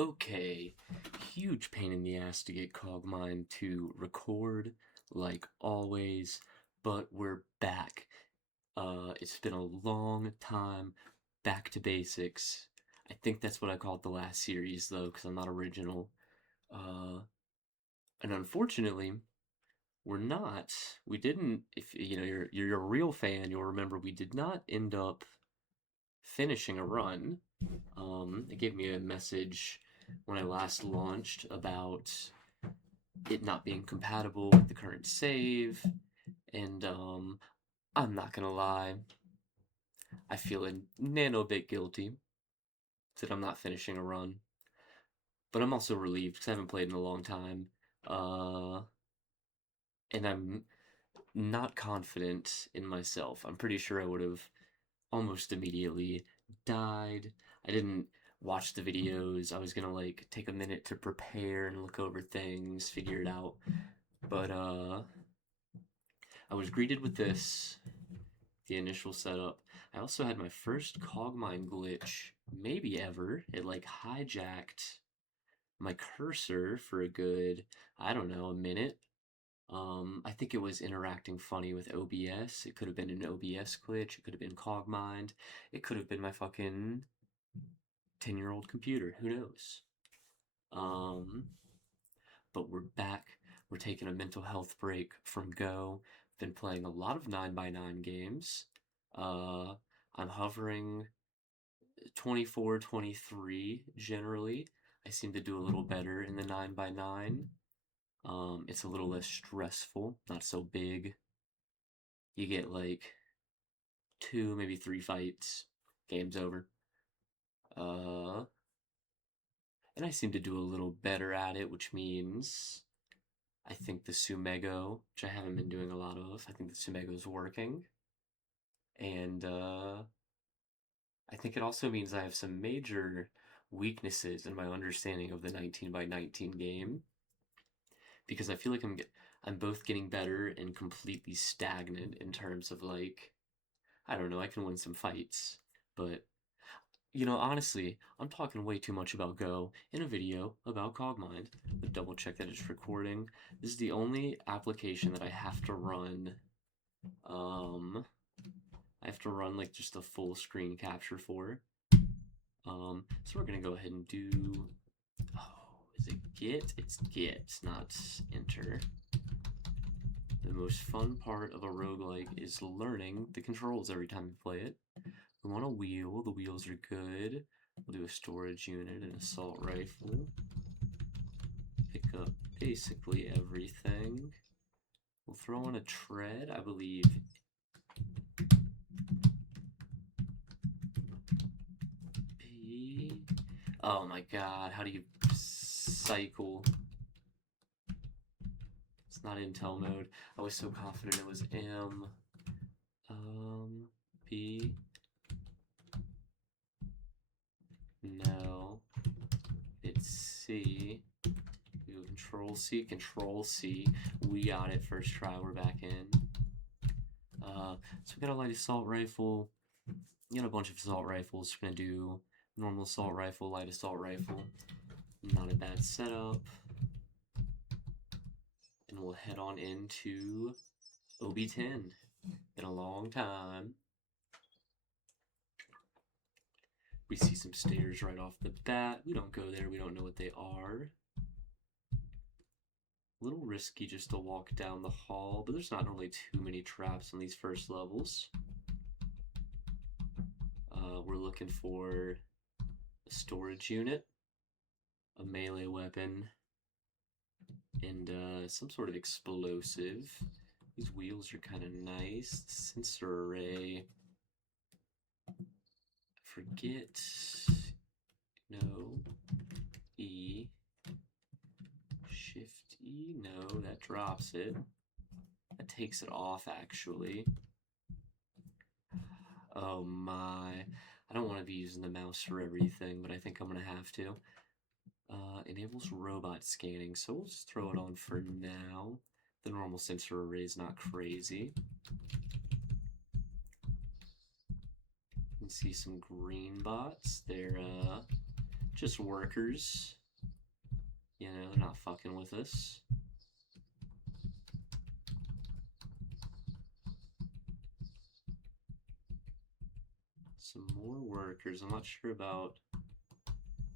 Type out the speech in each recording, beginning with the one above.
Okay, huge pain in the ass to get Cogmind to record, like always, but we're back. It's been a long time, back to basics. I think that's what I called the last series, though, because I'm not original. Uh, and unfortunately, we're not. We didn't. If you know you're a real fan, you'll remember we did not end up finishing a run. It gave me a message when I last launched about it not being compatible with the current save, and I'm not gonna lie, I feel a nano bit guilty that I'm not finishing a run, but I'm also relieved because I haven't played in a long time, uh, and I'm not confident in myself. I'm pretty sure I would have almost immediately died. I didn't watch the videos. I was gonna like take a minute to prepare and look over things, figure it out. But I was greeted with this, the initial setup. I also had my first Cogmind glitch, maybe ever. It like hijacked my cursor for a good, I don't know, a minute. I think it was interacting funny with OBS. It could have been an OBS glitch. It could have been Cogmind. It could have been my fucking 10-year-old computer. Who knows? Um, but we're back. We're taking a mental health break from Go. Been playing a lot of 9x9 games. Uh, I'm hovering 24, 23 generally. I seem to do a little better in the 9x9. It's a little less stressful, not so big. You get like 2, maybe 3 fights, game's over. Uh, and I seem to do a little better at it, which means I think the Sumego, which I haven't been doing a lot of, I think the Sumego is working. And I think it also means I have some major weaknesses in my understanding of the 19x19 game because I feel like I'm both getting better and completely stagnant in terms of like I don't know, I can win some fights, but honestly, I'm talking way too much about Go in a video about Cogmind, but double check that it's recording. This is the only application that I have to run. I have to run like just a full screen capture for. So we're gonna go ahead and do. Oh, is it Git? It's Git, not Enter. The most fun part of a roguelike is learning the controls every time you play it. We want a wheel. The wheels are good. We'll do a storage unit and assault rifle. Pick up basically everything. We'll throw in a tread, I believe. P. Oh my god, how do you cycle? It's not Intel mode. I was so confident it was M. B. No. It's C. We go Control C, Control C. We got it first try. We're back in. So we got a light assault rifle. You got a bunch of assault rifles. We're gonna do normal assault rifle, light assault rifle. Not a bad setup. And we'll head on into OB10. Been a long time. We see some stairs right off the bat. We don't go there. We don't know what they are. A little risky just to walk down the hall, but there's not really too many traps on these first levels. We're looking for a storage unit, a melee weapon, and some sort of explosive. These wheels are kind of nice. Sensor array. I forget. No. E. Shift E. No, that drops it. That takes it off, actually. Oh my. I don't want to be using the mouse for everything, but I think I'm going to have to. Enables robot scanning, so we'll just throw it on for now. The normal sensor array is not crazy. You can see some green bots. They're Just workers. You know, they're not fucking with us. Some more workers. I'm not sure about...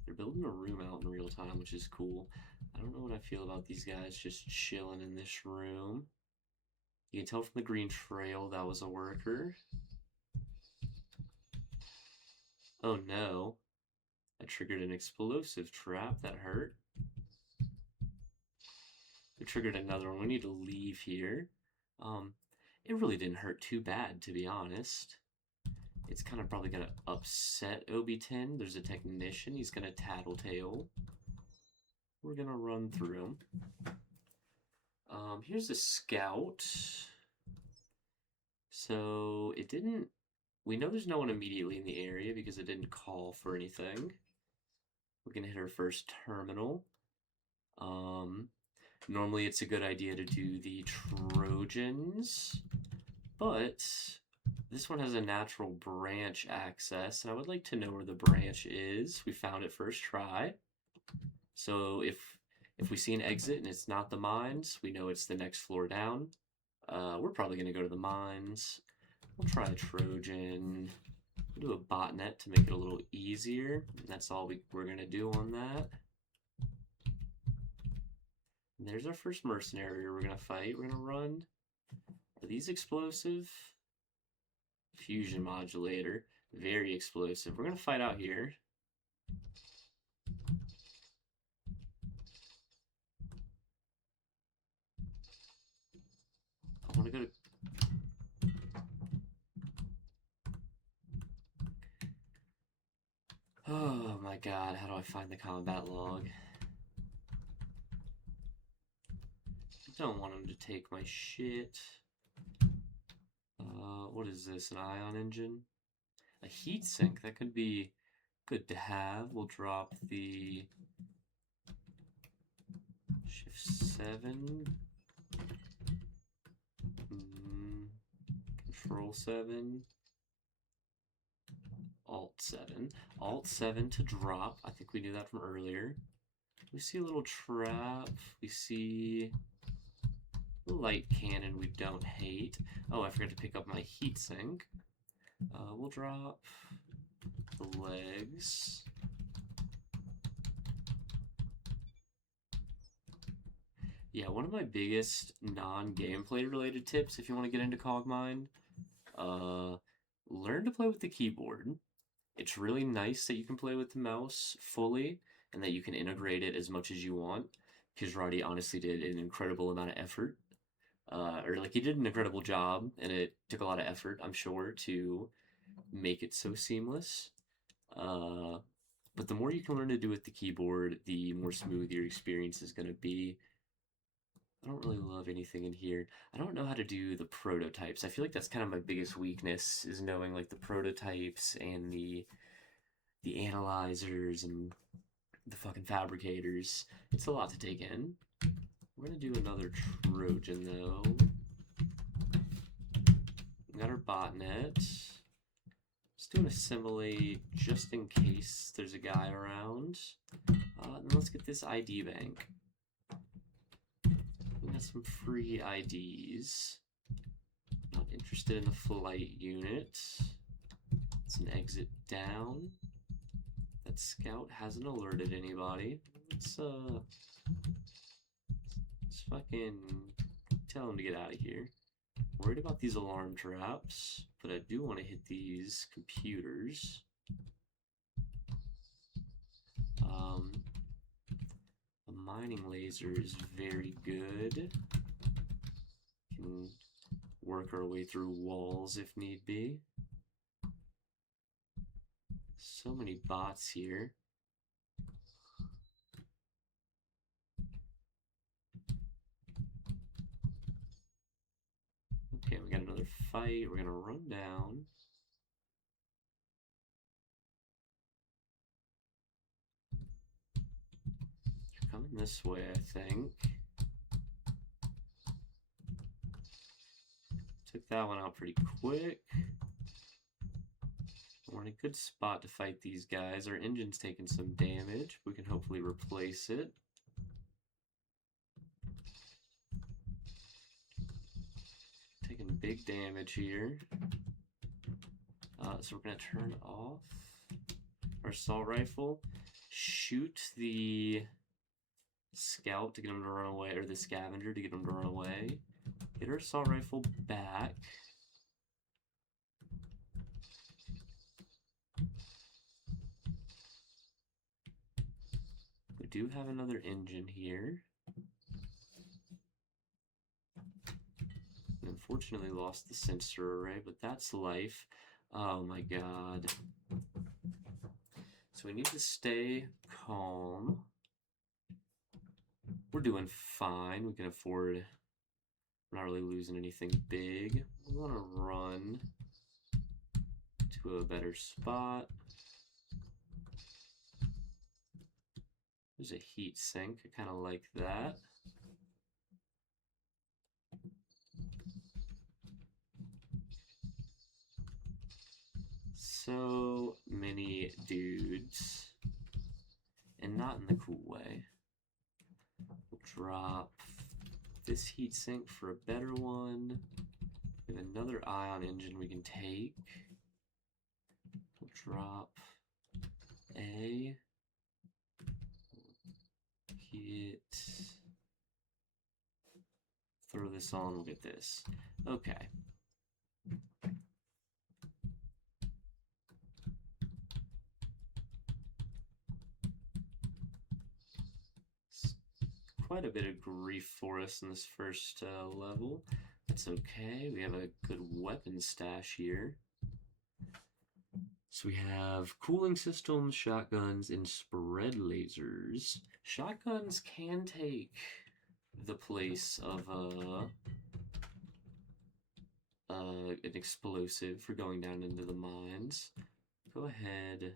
They're building a room out in real time, which is cool. I don't know what I feel about these guys just chilling in this room. You can tell from the green trail that was a worker. Oh no. I triggered an explosive trap that hurt. I triggered another one. We need to leave here. It really didn't hurt too bad, to be honest. It's kind of probably gonna upset OB10. There's a technician. He's gonna tattletale. We're gonna run through him. Here's a scout. So it didn't... We know there's no one immediately in the area because it didn't call for anything. We're gonna hit our first terminal. Normally it's a good idea to do the Trojans, but this one has a natural branch access, and I would like to know where the branch is. We found it first try. So if we see an exit and it's not the mines, we know it's the next floor down. We're probably going to go to the mines. We'll try a Trojan. We'll do a botnet to make it a little easier. And that's all we're going to do on that. And there's our first mercenary we're going to fight. We're going to run. Are these explosive? Fusion modulator. Very explosive. We're going to fight out here. I want to go to... Oh my god, how do I find the combat log? I don't want him to take my shit. What is this, an ion engine? A heatsink, that could be good to have. We'll drop the shift 7. Control 7. Alt 7. Alt 7 to drop. I think we knew that from earlier. We see a little trap. We see a light cannon we don't hate. Oh, I forgot to pick up my heatsink. We'll drop the legs. Yeah, one of my biggest non-gameplay related tips if you want to get into Cogmind, learn to play with the keyboard. It's really nice that you can play with the mouse fully and that you can integrate it as much as you want, because Roddy honestly did an incredible amount of effort. He did an incredible job, and it took a lot of effort, I'm sure, to make it so seamless. But the more you can learn to do with the keyboard, the more smooth your experience is going to be. I don't really love anything in here. I don't know how to do the prototypes. I feel like that's kind of my biggest weakness, is knowing like the prototypes and the analyzers and the fucking fabricators. It's a lot to take in. We're gonna do another Trojan though. We got our botnet. Let's do an assimilate just in case there's a guy around. Then let's get this ID bank. We got some free IDs. Not interested in the flight unit. It's an exit down. That scout hasn't alerted anybody. Let's fucking tell him to get out of here. Worried about these alarm traps, but I do want to hit these computers. The mining laser is very good. Can work our way through walls if need be. So many bots here. Okay, we got another fight. We're gonna run down. They're coming this way, I think. Took that one out pretty quick. we're in a good spot to fight these guys. Our engine's taking some damage. We can hopefully replace it. Taking big damage here. So we're going to turn off our assault rifle. Shoot the scout to get him to run away, or the scavenger to get him to run away. Get our assault rifle back. We do have another engine here. We unfortunately lost the sensor array, but that's life. Oh my god. So we need to stay calm. We're doing fine. We can afford... We're not really losing anything big. We want to run to a better spot. There's a heat sink. I kind of like that. So many dudes. And not in the cool way. We'll drop this heat sink for a better one. We have another ion engine we can take. We'll drop A. Hit. Throw this on, we'll get this. Okay. Quite a bit of grief for us in this first level. That's okay. We have a good weapon stash here. So we have cooling systems, shotguns, and spread lasers. Shotguns can take the place of an explosive for going down into the mines. Go ahead.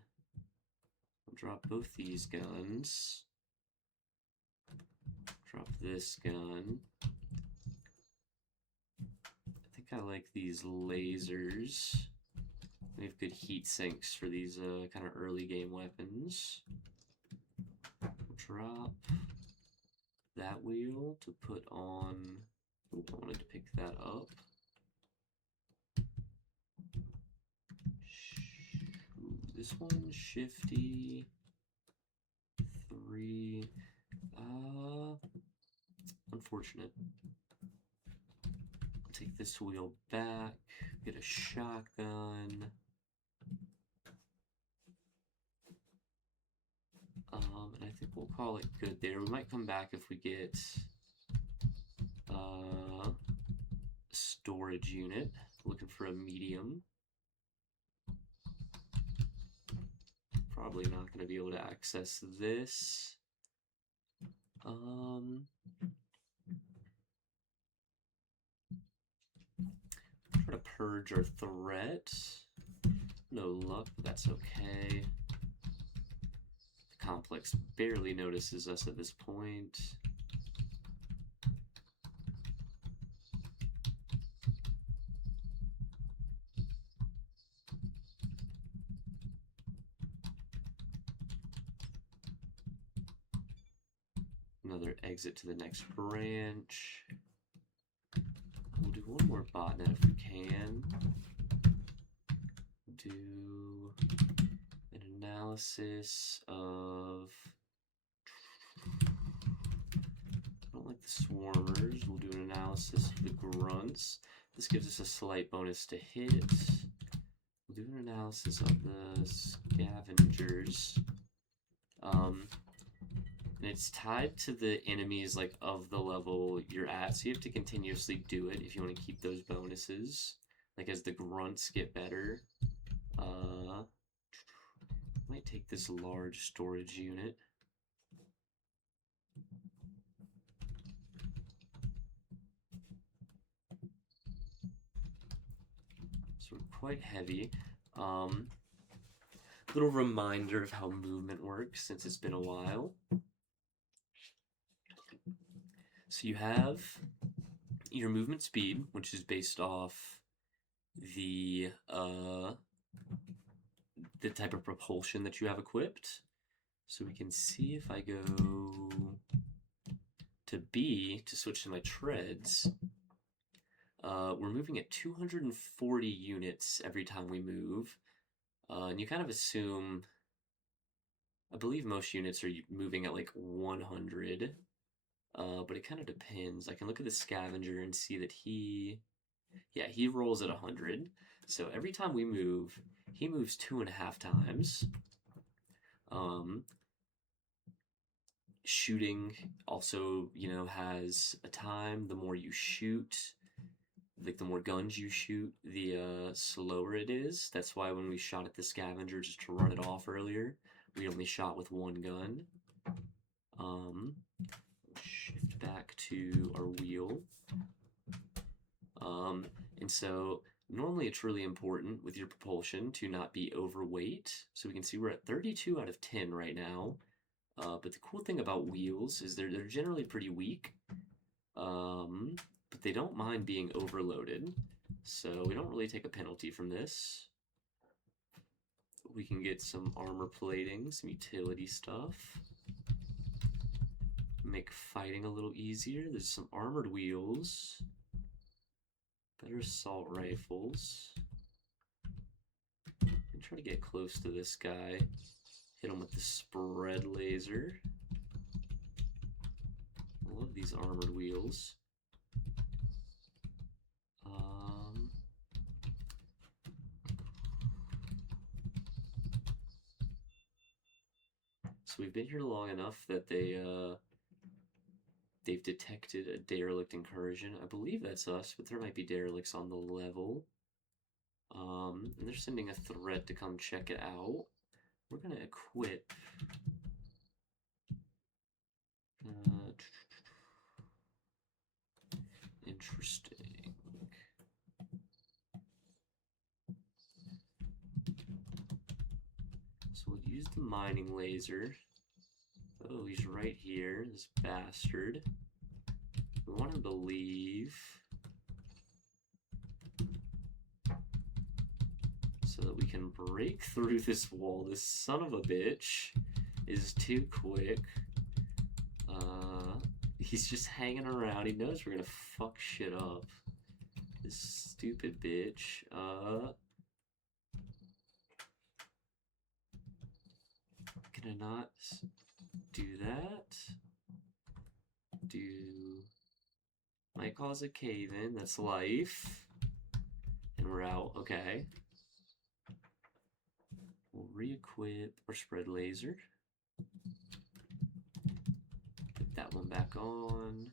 I'll drop both these guns. Drop this gun. I think I like these lasers. We have good heat sinks for these kind of early game weapons. Drop that wheel to put on... Ooh, I wanted to pick that up. Ooh, this one, shifty. 3. Unfortunate. Take this wheel back, get a shotgun. And I think we'll call it good there. We might come back if we get a storage unit. Looking for a medium. Probably not going to be able to access this. Try to purge our threat. No luck, but that's okay. The complex barely notices us at this point. Another exit to the next branch. We'll do one more botnet if we can. Do an analysis of... I don't like the swarmers. We'll do an analysis of the grunts. This gives us a slight bonus to hit. We'll do an analysis of the scavengers. And it's tied to the enemies like of the level you're at, so you have to continuously do it if you want to keep those bonuses. Like as the grunts get better. Might take this large storage unit. So we're quite heavy. Little reminder of how movement works since it's been a while. So you have your movement speed, which is based off the the type of propulsion that you have equipped. So we can see if I go to B to switch to my treads. We're moving at 240 units every time we move. And you kind of assume, I believe most units are moving at like 100. But it kind of depends. I can look at the scavenger and see that he rolls at 100. So every time we move, he moves 2.5 times. Shooting also, has a time. The more you shoot, like the more guns you shoot, the slower it is. That's why when we shot at the scavenger just to run it off earlier, we only shot with one gun. Shift back to our wheel. And so normally it's really important with your propulsion to not be overweight. So we can see we're at 32 out of 10 right now. But the cool thing about wheels is they're generally pretty weak. But they don't mind being overloaded. So we don't really take a penalty from this. We can get some armor plating, some utility stuff. Make fighting a little easier. There's some armored wheels. Better assault rifles. And try to get close to this guy. Hit him with the spread laser. I love these armored wheels. So we've been here long enough that they've detected a derelict incursion. I believe that's us, but there might be derelicts on the level. And they're sending a threat to come check it out. We're going to equip... interesting. So we'll use the mining laser. Oh, he's right here, this bastard. We want him to leave. So that we can break through this wall. This son of a bitch is too quick. He's just hanging around. He knows we're gonna fuck shit up. This stupid bitch. Can I not do that? Might cause a cave-in. That's life. And we're out. Okay. We'll re-equip our spread laser. Put that one back on.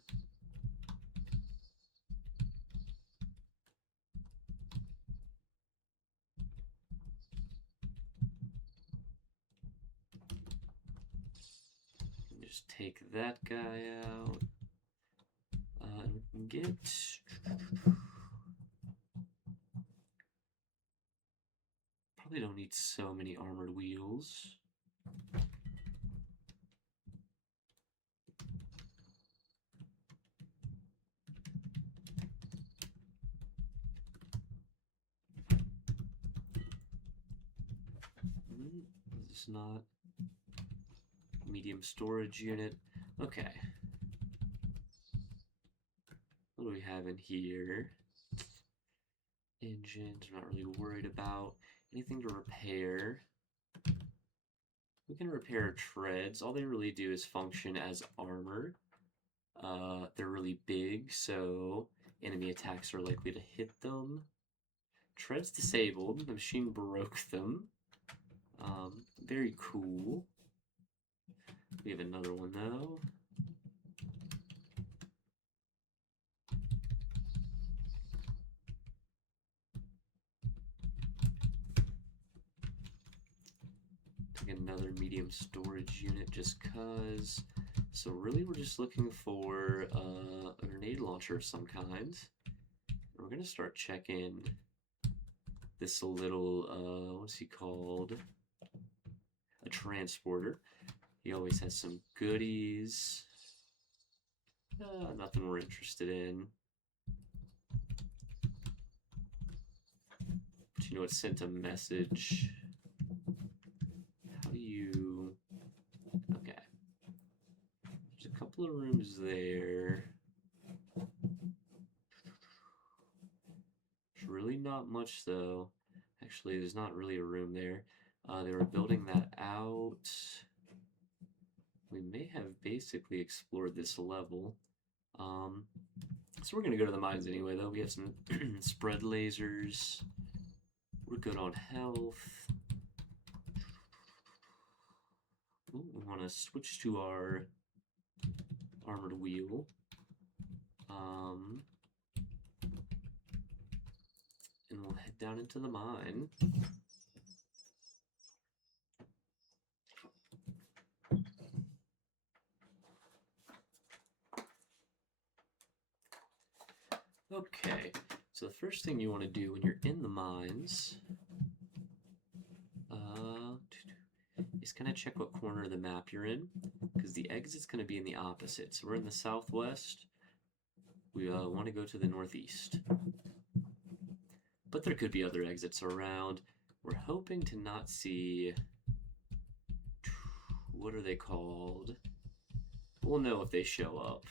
Just take that guy out. And we can get... Probably don't need so many armored wheels. This is not medium storage unit. Okay. What do we have in here? Engines, we're not really worried about. Anything to repair? We can repair treads. All they really do is function as armor. They're really big, so enemy attacks are likely to hit them. Treads disabled. The machine broke them. Very cool. We have another one, though. Take another medium storage unit just cause. So really we're just looking for a grenade launcher of some kind. We're gonna start checking this little, what's he called? A transporter. He always has some goodies. Nothing we're interested in. But you know, it sent a message. How do you... Okay. There's a couple of rooms there. There's really not much, though. Actually, there's not really a room there. They were building that out. We may have basically explored this level. So we're going to go to the mines anyway, though. We have some spread lasers. We're good on health. Ooh, we want to switch to our armored wheel. And we'll head down into the mine. Okay, so the first thing you want to do when you're in the mines is kind of check what corner of the map you're in, because the exit's going to be in the opposite. So we're in the southwest. We want to go to the northeast. But there could be other exits around. We're hoping to not see... What are they called? We'll know if they show up.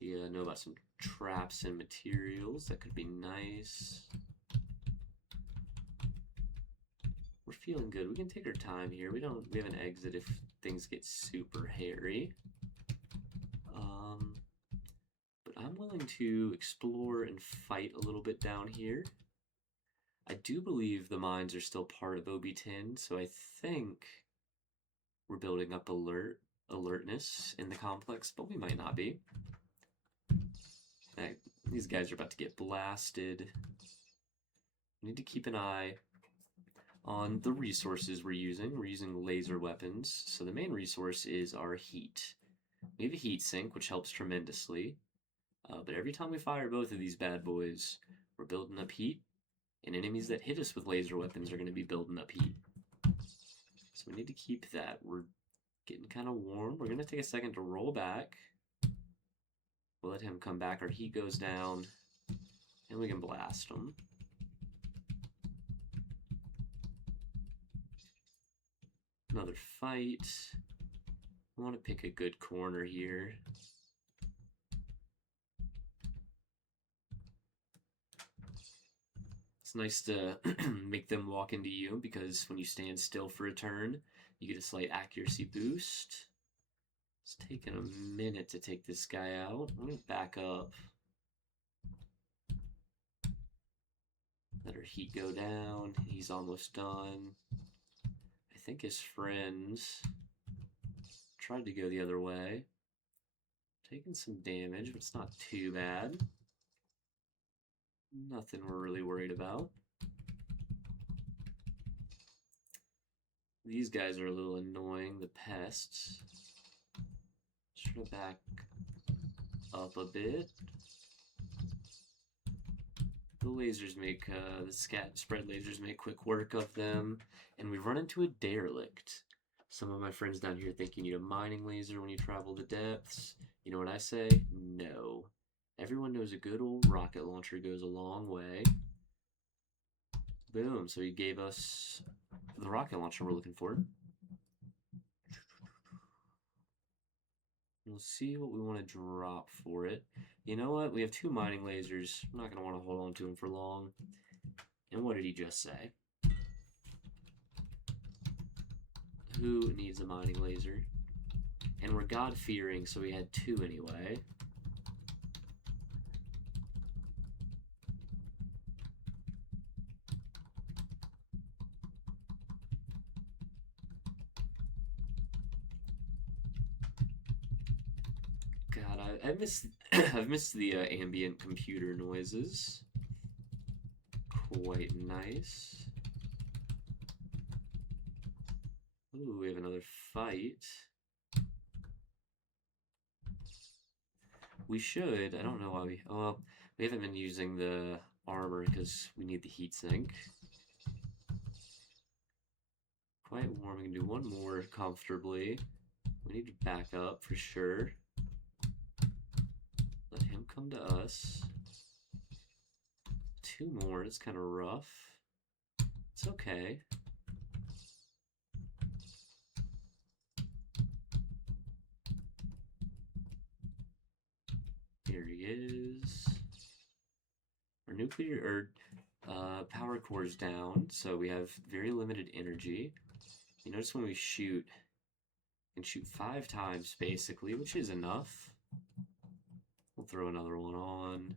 Yeah, know about some traps and materials. That could be nice. We're feeling good. We can take our time here. We have an exit if things get super hairy. But I'm willing to explore and fight a little bit down here. I do believe the mines are still part of OB10, so I think we're building up alertness in the complex, but we might not be. These guys are about to get blasted. We need to keep an eye on the resources we're using. We're using laser weapons, so the main resource is our heat. We have a heat sink, which helps tremendously, but every time we fire both of these bad boys, we're building up heat, and enemies that hit us with laser weapons are going to be building up heat. So we need to keep that. We're getting kind of warm. We're going to take a second to roll back. We'll let him come back. Our heat goes down, and we can blast him. Another fight. I want to pick a good corner here. It's nice to make them walk into you, because when you stand still for a turn, you get a slight accuracy boost. It's taking a minute to take this guy out. Let me back up. Let our heat go down. He's almost done. I think his friends tried to go the other way. Taking some damage, but it's not too bad. Nothing we're really worried about. These guys are a little annoying, the pests. Just gonna back up a bit. The lasers make, the spread lasers make quick work of them. And we run into a derelict. Some of my friends down here think you need a mining laser when you travel the depths. You know what I say? No. Everyone knows a good old rocket launcher goes a long way. Boom, so he gave us the rocket launcher we're looking for. We'll see what we want to drop for it. You know what? We have 2 mining lasers. I'm not going to want to hold on to them for long. And what did he just say? Who needs a mining laser? And we're God-fearing, so we had 2 anyway. God, I've missed the ambient computer noises. Quite nice. Ooh, we have another fight. We should. I don't know why we... Well, we haven't been using the armor because we need the heatsink. Quite warm. We can do one more comfortably. We need to back up for sure. Let him come to us. 2 more. It's kind of rough. It's okay. Here he is. Our nuclear power core is down, so we have very limited energy. You notice when we shoot, we can shoot 5 times basically, which is enough. We'll throw another one on.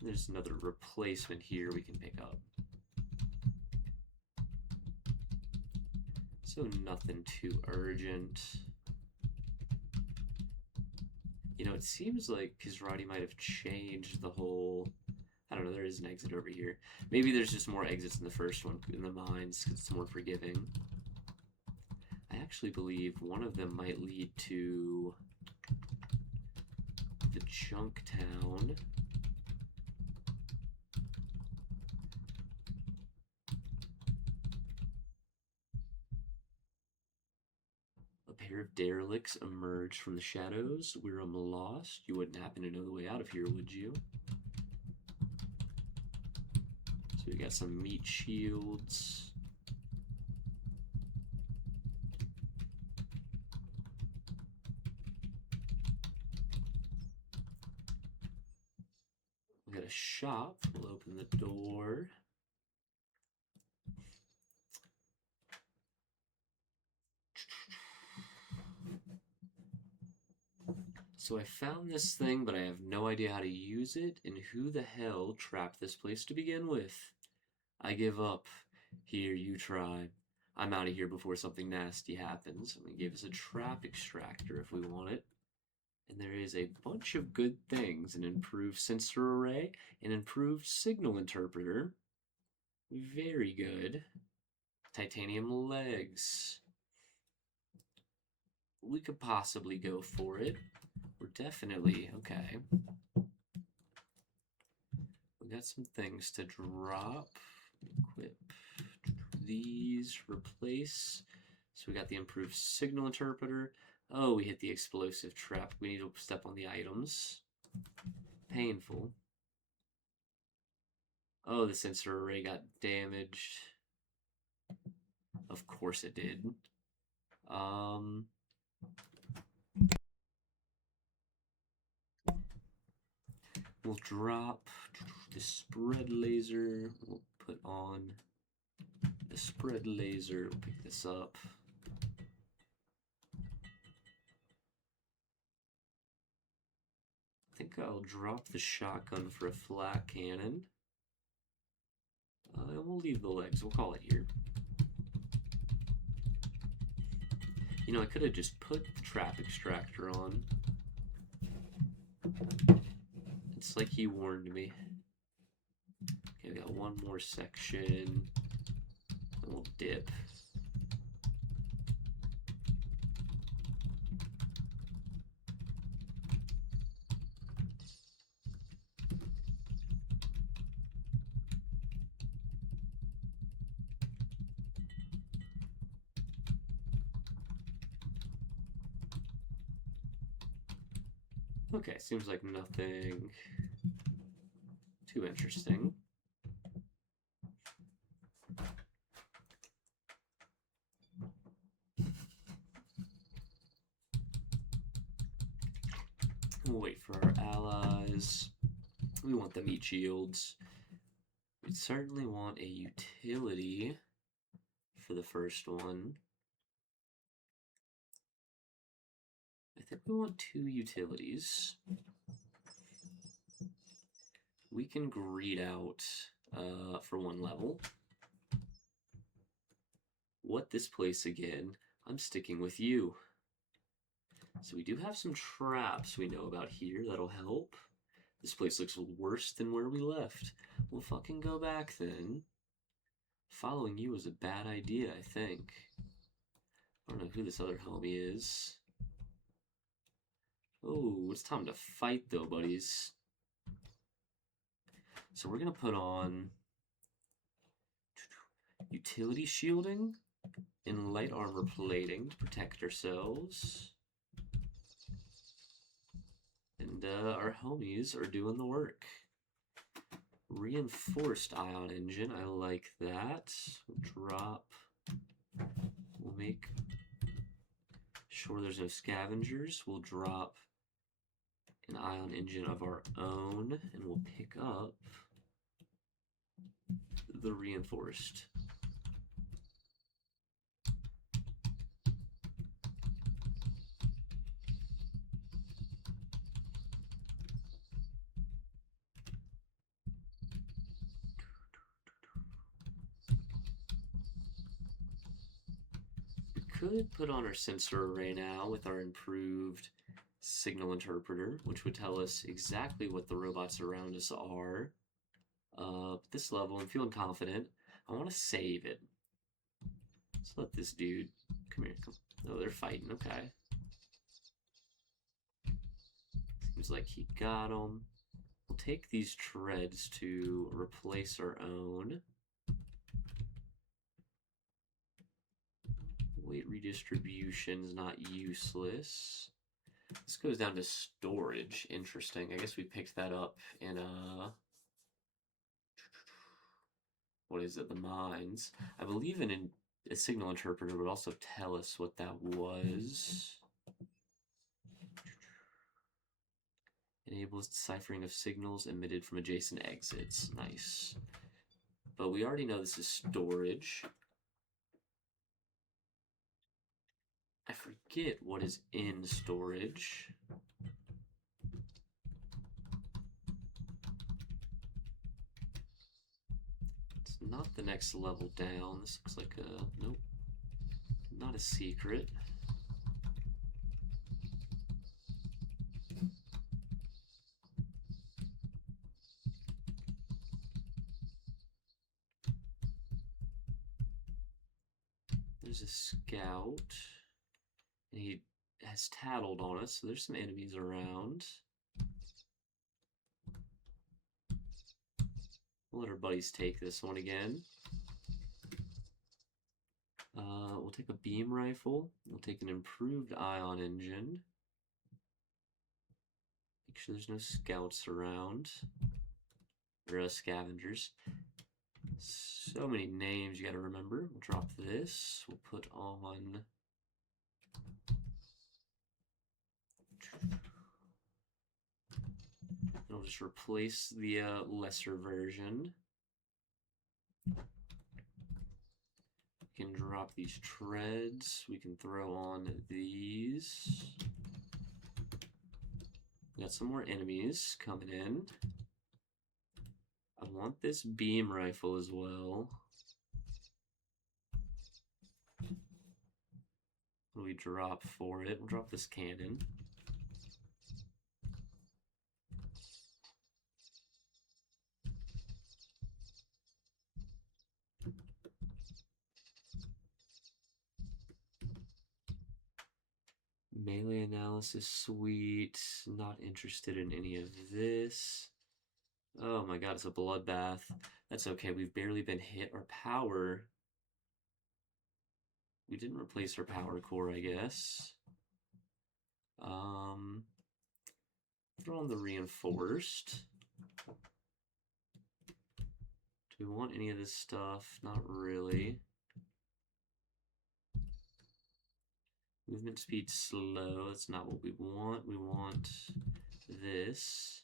There's another replacement here we can pick up. So nothing too urgent. You know, it seems like Kisrati might have changed the whole... I don't know, there is an exit over here. Maybe there's just more exits in the first one, in the mines, because it's more forgiving. I actually believe one of them might lead to the Junk Town. A pair of derelicts emerge from the shadows. We're lost. You wouldn't happen to know the way out of here, would you? So we got some meat shields. We got a shop. We'll open the door. So I found this thing, but I have no idea how to use it, and who the hell trapped this place to begin with? I give up. Here, you try. I'm out of here before something nasty happens. I'm gonna give us a trap extractor if we want it. And there is a bunch of good things. An improved sensor array, an improved signal interpreter. Very good. Titanium legs. We could possibly go for it. We're definitely... okay. We got some things to drop. Equip. These. Replace. So we got the improved signal interpreter. Oh, we hit the explosive trap. We need to step on the items. Painful. Oh, the sensor array got damaged. Of course it did. We'll drop the spread laser. We'll put on the spread laser. We'll pick this up. I think I'll drop the shotgun for a flat cannon. And we'll leave the legs. We'll call it here. You know, I could have just put the trap extractor on. It's like he warned me. Okay, we got one more section. And we'll dip. Okay, seems like nothing too interesting. We'll wait for our allies. We want the meat shields. We certainly want a utility for the first one. I think we want 2 utilities. We can greed out for 1 level. What this place again? I'm sticking with you. So we do have some traps we know about here that'll help. This place looks worse than where we left. We'll fucking go back then. Following you was a bad idea, I think. I don't know who this other homie is. Oh, it's time to fight though, buddies. So we're gonna put on utility shielding and light armor plating to protect ourselves. And our homies are doing the work. Reinforced ion engine, I like that. We'll make sure there's no scavengers. We'll drop an ion engine of our own, and we'll pick up the reinforced. Could put on our sensor array now with our improved signal interpreter, which would tell us exactly what the robots around us are. This level, I'm feeling confident. I want to save it. Let's let this dude come here. Oh, they're fighting. Okay. Seems like he got them. We'll take these treads to replace our own. Weight redistribution is not useless. This goes down to storage. Interesting. I guess we picked that up in what is it? The mines. I believe a signal interpreter would also tell us what that was. Enables deciphering of signals emitted from adjacent exits. Nice. But we already know this is storage. I forget what is in storage. It's not the next level down. This looks like a... Nope. Not a secret. There's a scout. And he has tattled on us, so there's some enemies around. We'll let our buddies take this one again. We'll take a beam rifle. We'll take an improved ion engine. Make sure there's no scouts around. Or scavengers. So many names you gotta remember. We'll drop this. We'll put on... I'll just replace the lesser version. We can drop these treads. We can throw on these. We got some more enemies coming in. I want this beam rifle as well. What do we drop for it? We'll drop this cannon. Melee analysis, sweet. Not interested in any of this. Oh my god, it's a bloodbath. That's okay, we've barely been hit. Our power... We didn't replace our power core, I guess. Throw on the reinforced. Do we want any of this stuff? Not really. Movement speed slow. That's not what we want. We want this.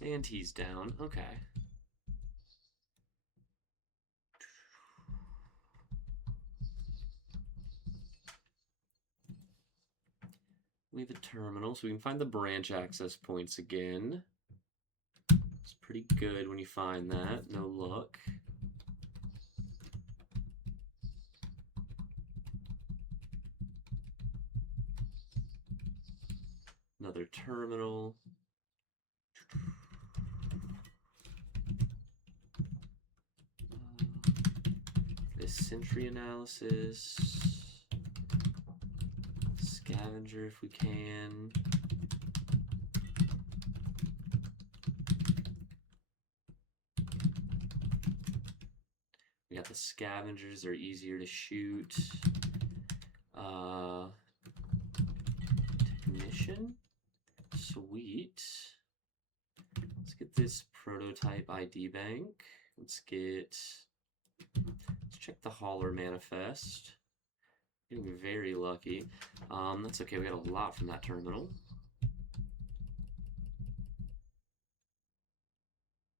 And he's down. Okay. We have a terminal, so we can find the branch access points again. It's pretty good when you find that. No luck. Another terminal. This sentry analysis. Scavenger if we can. We got the scavengers, they're easier to shoot. Technician? Sweet. Let's get this prototype ID bank. Let's check the hauler manifest. Getting very lucky. That's okay, we got a lot from that terminal.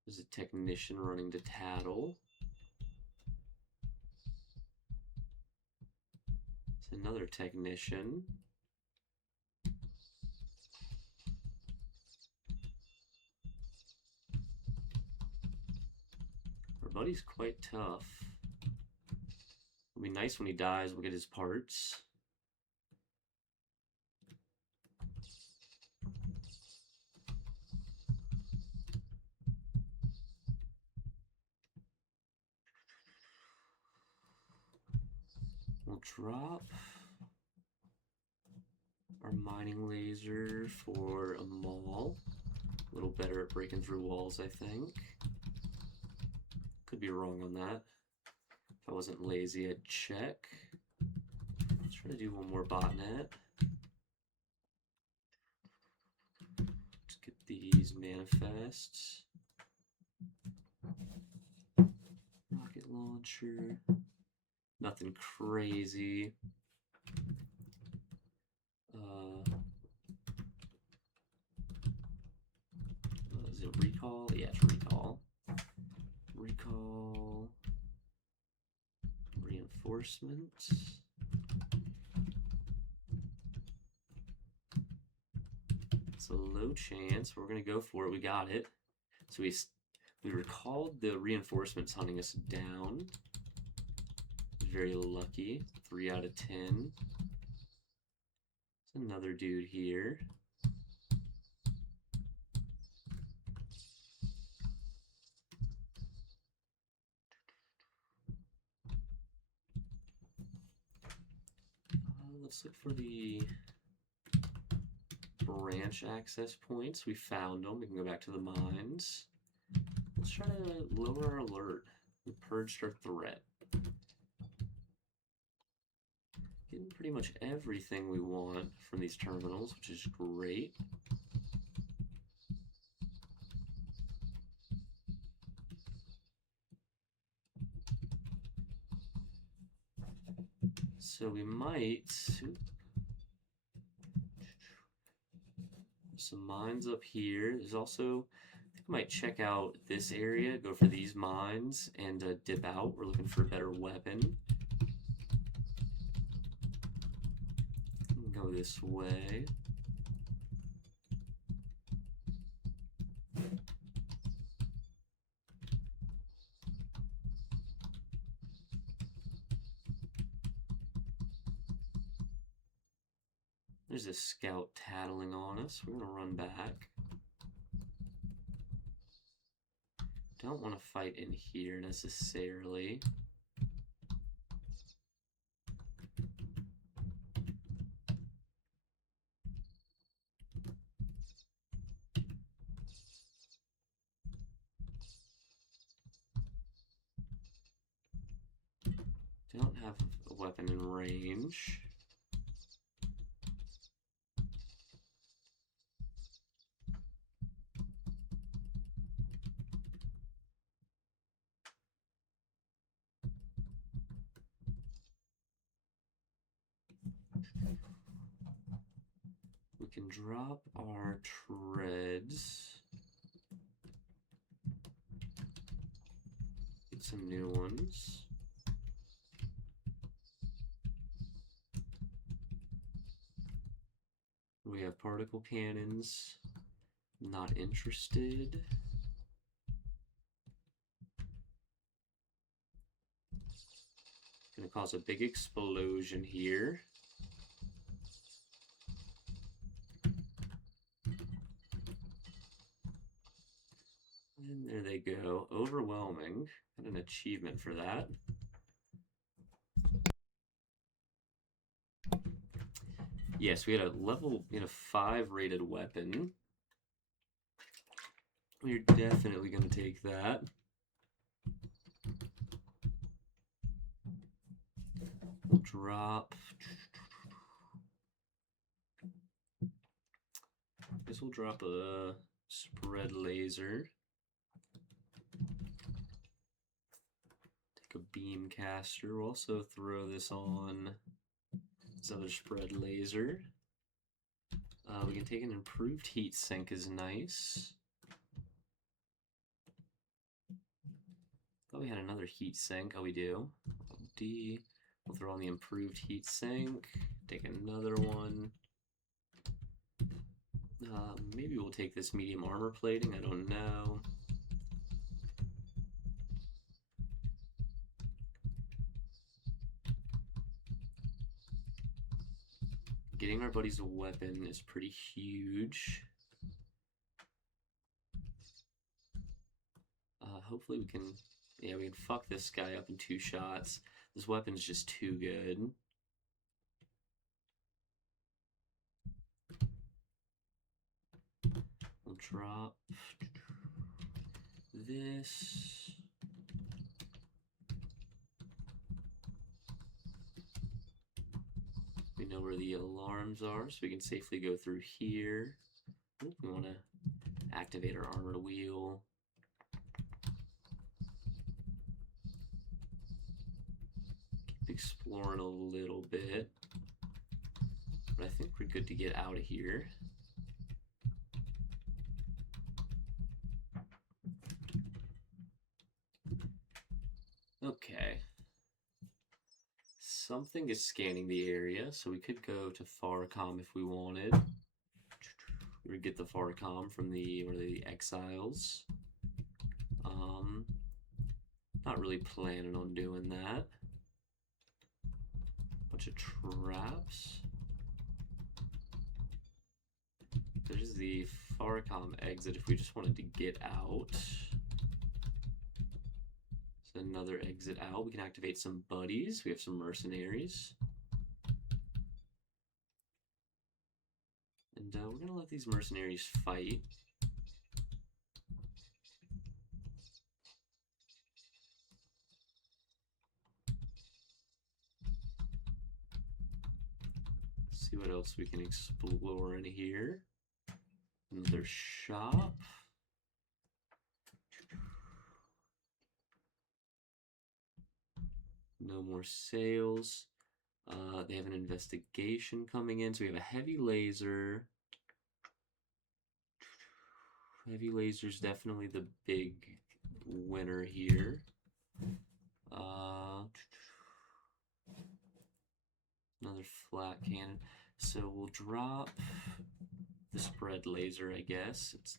There's a technician running to tattle. It's another technician. Our buddy's quite tough. It'll be nice when he dies, we'll get his parts. We'll drop our mining laser for a maul. A little better at breaking through walls, I think. Could be wrong on that. If I wasn't lazy, I'd check. Let's try to do one more botnet. Let's get these manifests. Rocket launcher. Nothing crazy. Is it recall? Yeah, it's recall. Recall. Reinforcements. It's a low chance. We're gonna go for it. We got it. So we recalled the reinforcements hunting us down. Very lucky. 3 out of 10. There's another dude here. Let's look for the branch access points. We found them. We can go back to the mines. Let's try to lower our alert. We purged our threat. Getting pretty much everything we want from these terminals, which is great. So we might... some mines up here. There's also... I think I might check out this area, go for these mines, and dip out. We're looking for a better weapon. Go this way. There's a scout tattling on us. We're gonna run back. Don't want to fight in here necessarily. Don't have a weapon in range. We can drop our treads. Get some new ones. We have particle cannons. Not interested. Gonna cause a big explosion here. And there they go. Overwhelming. Got an achievement for that. Yes, we had a 5 rated weapon. We're definitely going to take that. We'll drop. I guess we'll drop a spread laser. Take a beam caster. We'll also throw this on this other spread laser. We can take an improved heat sink is nice. Thought we had another heat sink. Oh, we do. D. We'll throw on the improved heat sink. Take another one. Maybe we'll take this medium armor plating. I don't know. Getting our buddies a weapon is pretty huge. Hopefully we can... Yeah, we can fuck this guy up in 2 shots. This weapon's just too good. We'll drop this. We know where the alarms are, so we can safely go through here. Ooh, we want to activate our armored wheel. Keep exploring a little bit. But I think we're good to get out of here. Okay. Something is scanning the area, so we could go to Farcom if we wanted. We would get the Farcom from the Exiles. Not really planning on doing that. Bunch of traps. There's the Farcom exit if we just wanted to get out. Another exit out. We can activate some buddies. We have some mercenaries. And we're going to let these mercenaries fight. See what else we can explore in here. Another shop. No more sales. They have an investigation coming in, so we have a heavy laser. Heavy laser's definitely the big winner here. Another flat cannon. So we'll drop the spread laser, I guess. It's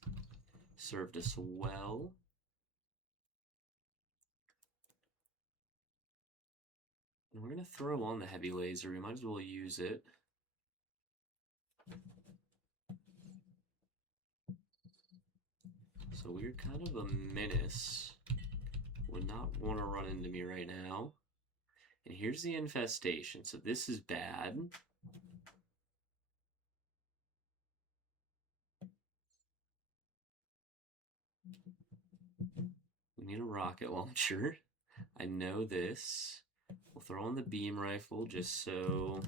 served us well. And we're going to throw on the heavy laser. We might as well use it. So we're kind of a menace. Would not want to run into me right now. And here's the infestation. So this is bad. We need a rocket launcher. I know this. We'll throw on the beam rifle just so...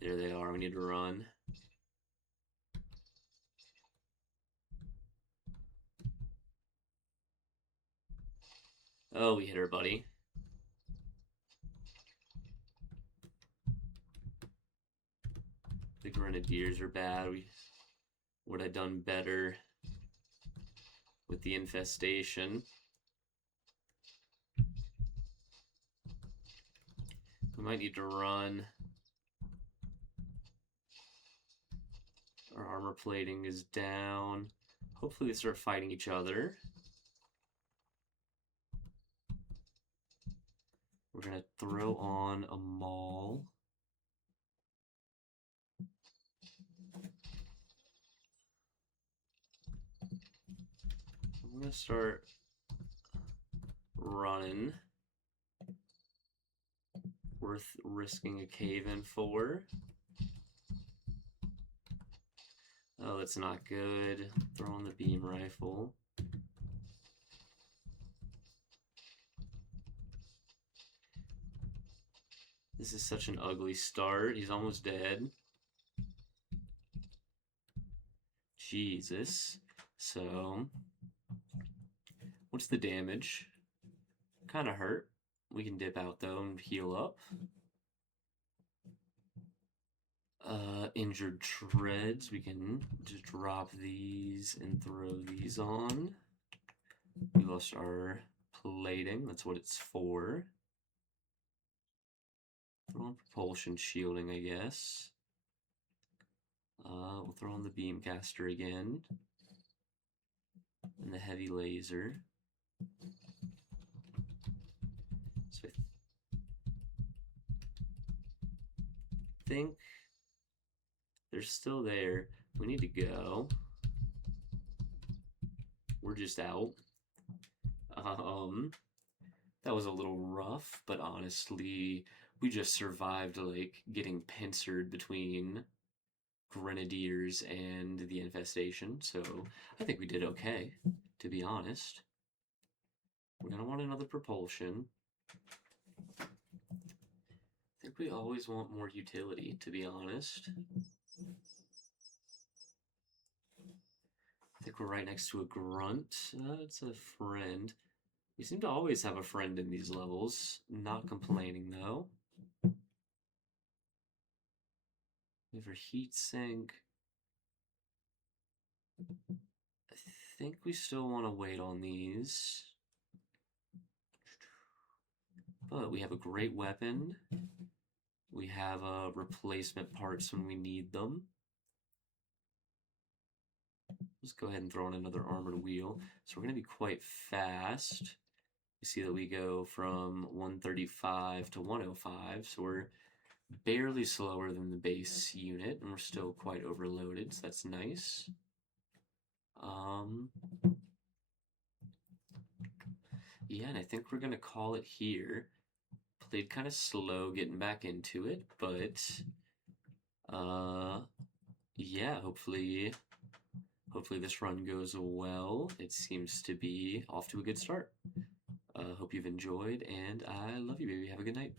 There they are. We need to run. Oh, we hit our buddy. The grenadiers are bad. We would have done better with the infestation. We might need to run. Our armor plating is down. Hopefully they start fighting each other. We're going to throw on a maul. I'm going to start running. Worth risking a cave-in for. Oh, that's not good. Throw on the beam rifle. This is such an ugly start. He's almost dead. Jesus. So, what's the damage? Kind of hurt. We can dip out though and heal up. Injured treads. We can just drop these and throw these on. We lost our plating. That's what it's for. Throw on propulsion shielding, I guess. We'll throw on the beamcaster again. And the heavy laser. So I think they're still there. We need to go. We're just out. That was a little rough, but honestly, we just survived like getting pincered between grenadiers and the infestation, so I think we did okay, to be honest. We're gonna want another propulsion. I think we always want more utility, to be honest. I think we're right next to a grunt. It's a friend. We seem to always have a friend in these levels. Not complaining, though. We have our heat sink. I think we still want to wait on these. But we have a great weapon. We have replacement parts when we need them. Let's go ahead and throw in another armored wheel. So we're going to be quite fast. You see that we go from 135 to 105, so we're barely slower than the base unit, and we're still quite overloaded, so that's nice. Yeah, and I think we're gonna call it here. Played kind of slow getting back into it, but yeah, hopefully this run goes well. It seems to be off to a good start. Hope you've enjoyed, and I love you, baby. Have a good night.